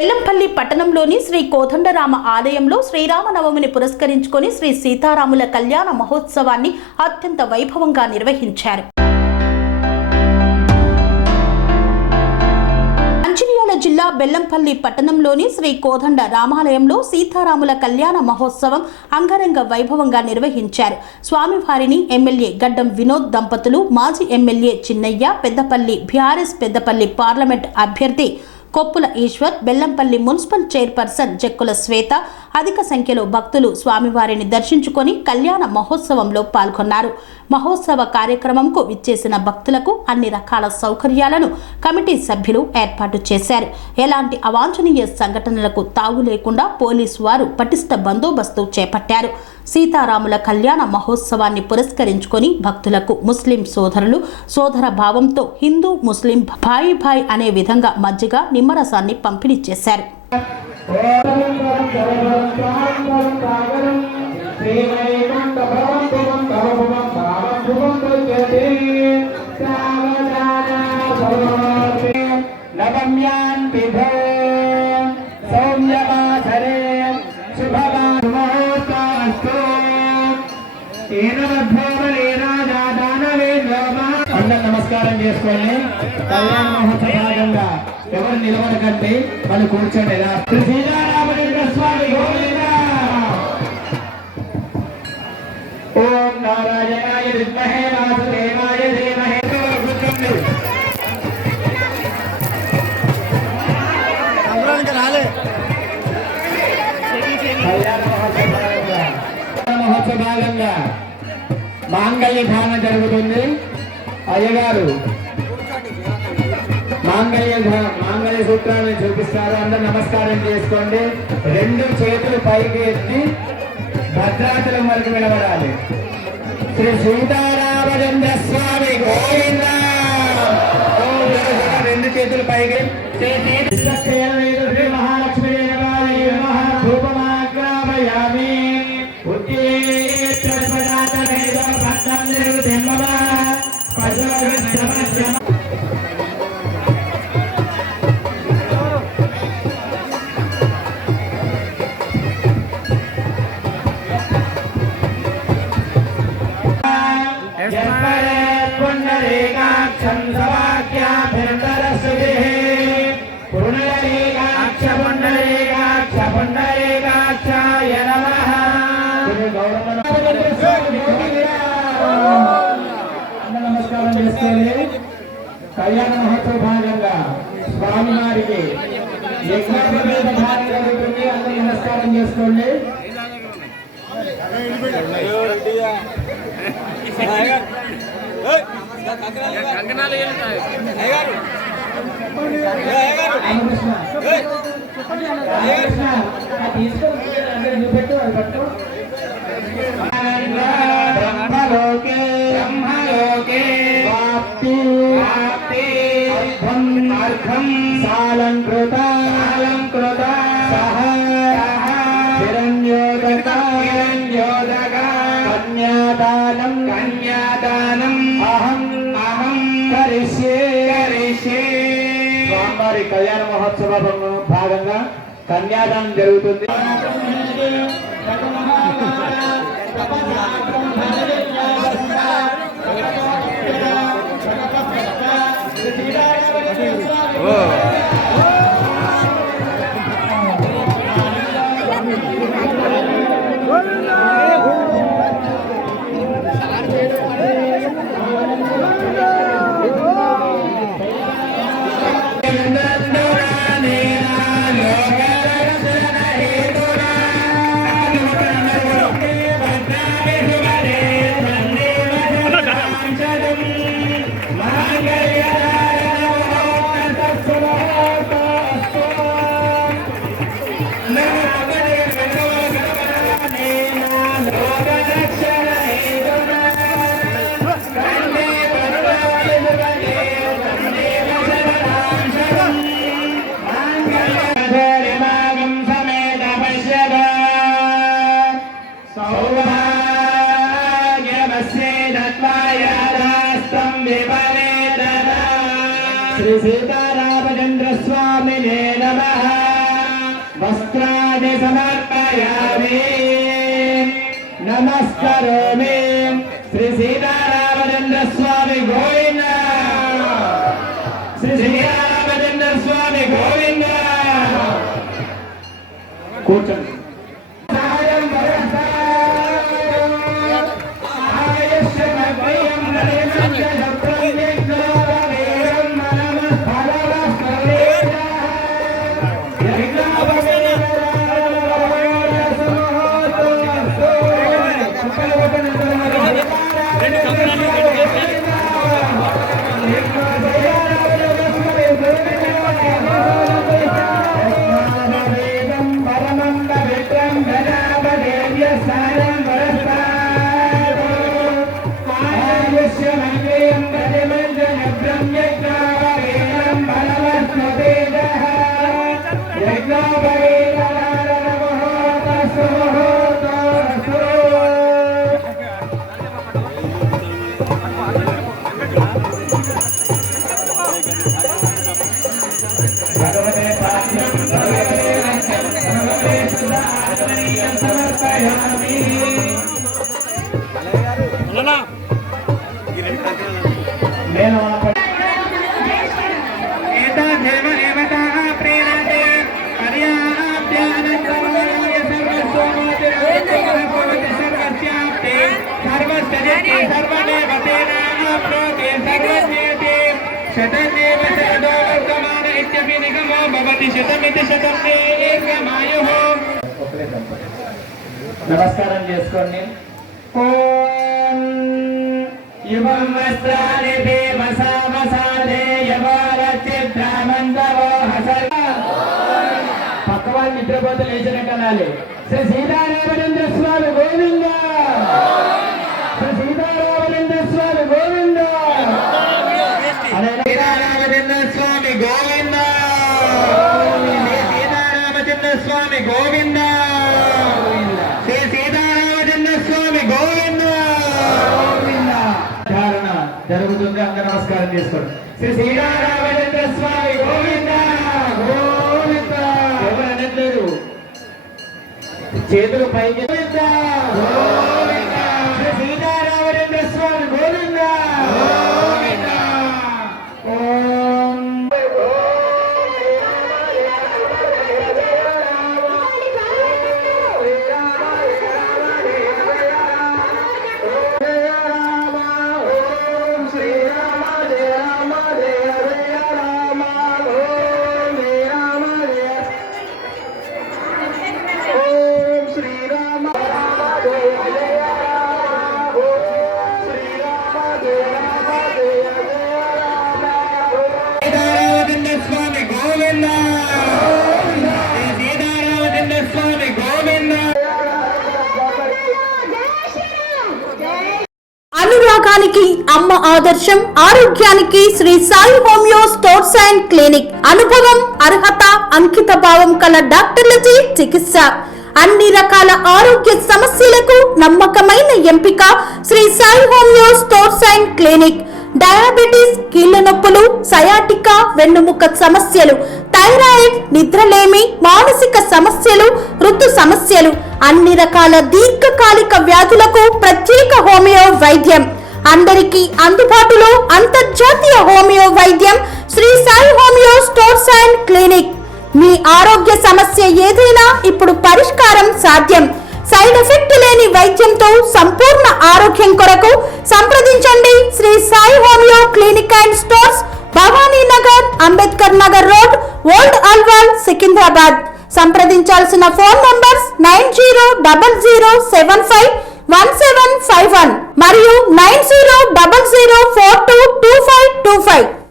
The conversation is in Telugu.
బెల్లంపల్లి పట్టణంలోని శ్రీ కోదండరామ ఆలయంలో శ్రీరామనవమిని పురస్కరించుకొని శ్రీ సీతారాముల కళ్యాణ మహోత్సవాన్ని అత్యంత వైభవంగా నిర్వహించారు. మంచిర్యాల జిల్లా బెల్లంపల్లి పట్టణంలోని శ్రీ కోదండ రామాలయంలో సీతారాముల కళ్యాణ మహోత్సవం అంగరంగ వైభవంగా నిర్వహించారు. స్వామివారిని ఎమ్మెల్యే గడ్డం వినోద్ దంపతులు, మాజీ MLA Chinnaiah, Peddapalli BRS Peddapalli parliament అభ్యర్థి కొప్పుల ఈశ్వర్, బెల్లంపల్లి మున్సిపల్ చైర్పర్సన్ జక్కుల శ్వేత అధిక సంఖ్యలో భక్తులు స్వామివారిని దర్శించుకొని కళ్యాణ మహోత్సవంలో పాల్గొన్నారు. మహోత్సవ కార్యక్రమంకు విచ్చేసిన భక్తులకు అన్ని రకాల సౌకర్యాలను కమిటీ సభ్యులు ఏర్పాటు చేశారు. ఎలాంటి అవాంఛనీయ సంఘటనలకు తావు లేకుండా పోలీసు వారు పటిష్ట బందోబస్తు చేపట్టారు. సీతారాముల కళ్యాణ మహోత్సవాన్ని పురస్కరించుకొని భక్తులకు ముస్లిం సోదరులు సోదర భావంతో హిందూ ముస్లిం భాయి భాయ్ అనే విధంగా మజ్జిగ నిమ్మరసాన్ని పంపిణీ చేశారు. నమస్కారం చేసుకోండి. కళ్యాణ మహోత్సవ భాగంగా ఎవరు నిలబడకండి, వాళ్ళు కూర్చోండి. శ్రీ సీతారామచంద్ర స్వామి గోవింద. ఓం నారాయణాయ విద్మహే వాసుదేవాయ ధీమహి. కూర్చోండి. కళ్యాణ మహోత్సవ భాగంగా మాంగళ్య ధారణ జరుగుతుంది. అయ్యగారు మాంగళ్య సూత్రాన్ని చూపిస్తారు. అందరూ నమస్కారం చేసుకోండి. రెండు చేతులు పైకి ఎత్తి భద్రాచలం వరకు నిలబడాలి. శ్రీ సీతారామచంద్ర స్వామి గోవింద. రెండు చేతులు పైకి. శ్రీ మహాలక్ష్మి ధూపమాగ్రామయామి. నమస్కారం చేసుకోండి. కళ్యాణ మహోత్సవ భాగంగా స్వామివారికి యజ్ఞోపవీత ధారణ జరుగుతుంది. అందరూ నమస్కారం చేసుకోండి. బ్రహ్మలోకే సాలంకృత కన్యాదానం అహం కరిష్యే. స్వామివారి కళ్యాణ మహోత్సవ భాగంగా కన్యాదానం జరుగుతుంది. శ్రీ సీతారామచంద్ర స్వామినే నమః. వస్త్రాన్ని సమర్పయామి నమస్కరోమి శ్రీ సీతారామచంద్ర స్వామి గోవింద శ్రీ సీతారామచంద్ర స్వామి గోవింద కూర్చోండి నమస్కారం చేసుకోండి. ఓం యువం వస్త్రాని దేవసావసాదే యవరచిత్రామందవో హసర పక్క వాళ్ళు నిద్రపోతే లేచినట్టు అనాలి. శ్రీ సీతారామచంద్ర స్వామి గోవింద శ్రీ సీతారామచంద్ర స్వామి గోవింద సీతారామచంద్ర స్వామి గోవింద సీతారామచంద్ర స్వామి గోవింద శ్రీ సీతారామచంద్ర స్వామి గోవింద ధారణ జరుగుతుంది. అందరూ నమస్కారం చేసుకోండి. శ్రీ సీతారామచంద్ర స్వామి గోవింద గోవింద ఎవరన్నారు చేతులు పైకి గోవింద శ్రీ సీతారామచంద్ర స్వామి గోవింద గోవింద ఓం అనురాగానికి అమ్మ ఆదర్శం, ఆరోగ్యానికి Shri Sai homeo stores and clinic. అనుభవం, అర్హత, అంకిత భావం కల డాక్టర్లచే చికిత్స. అన్ని రకాల ఆరోగ్య సమస్యలకు నమ్మకమైన ఎంపిక Shri Sai homeo stores and clinic. Diabetes, కీళ్ల నొప్పులు, సయాటికా, వెన్నుముక సమస్యలు, థైరాయిడ్, నిద్రలేమి, మానసిక సమస్యలు, ఋతు సమస్యలు, అన్ని రకాల దీర్ఘకాలిక వ్యాధులకు ప్రత్యేక హోమియో వైద్యం. అందరికీ అందుబాటులో అంతర్జాతీయ హోమియో వైద్యం Shri Sai homeo stores and clinic. మీ ఆరోగ్య సమస్య ఏదైనా ఇప్పుడు పరిష్కారం సాధ్యం. సైడ్ ఎఫెక్ట్ లేని వైద్యంతో సంపూర్ణ ఆరోగ్యం కొరకు సంప్రదించండి Shri Sai homeo clinic and stores, Bhavani Nagar, Ambedkar Nagar road, old Alwal, Secunderabad. సంప్రదించాల్సిన ఫోన్ నంబర్స్ 9000751751 మరియు 9000422525.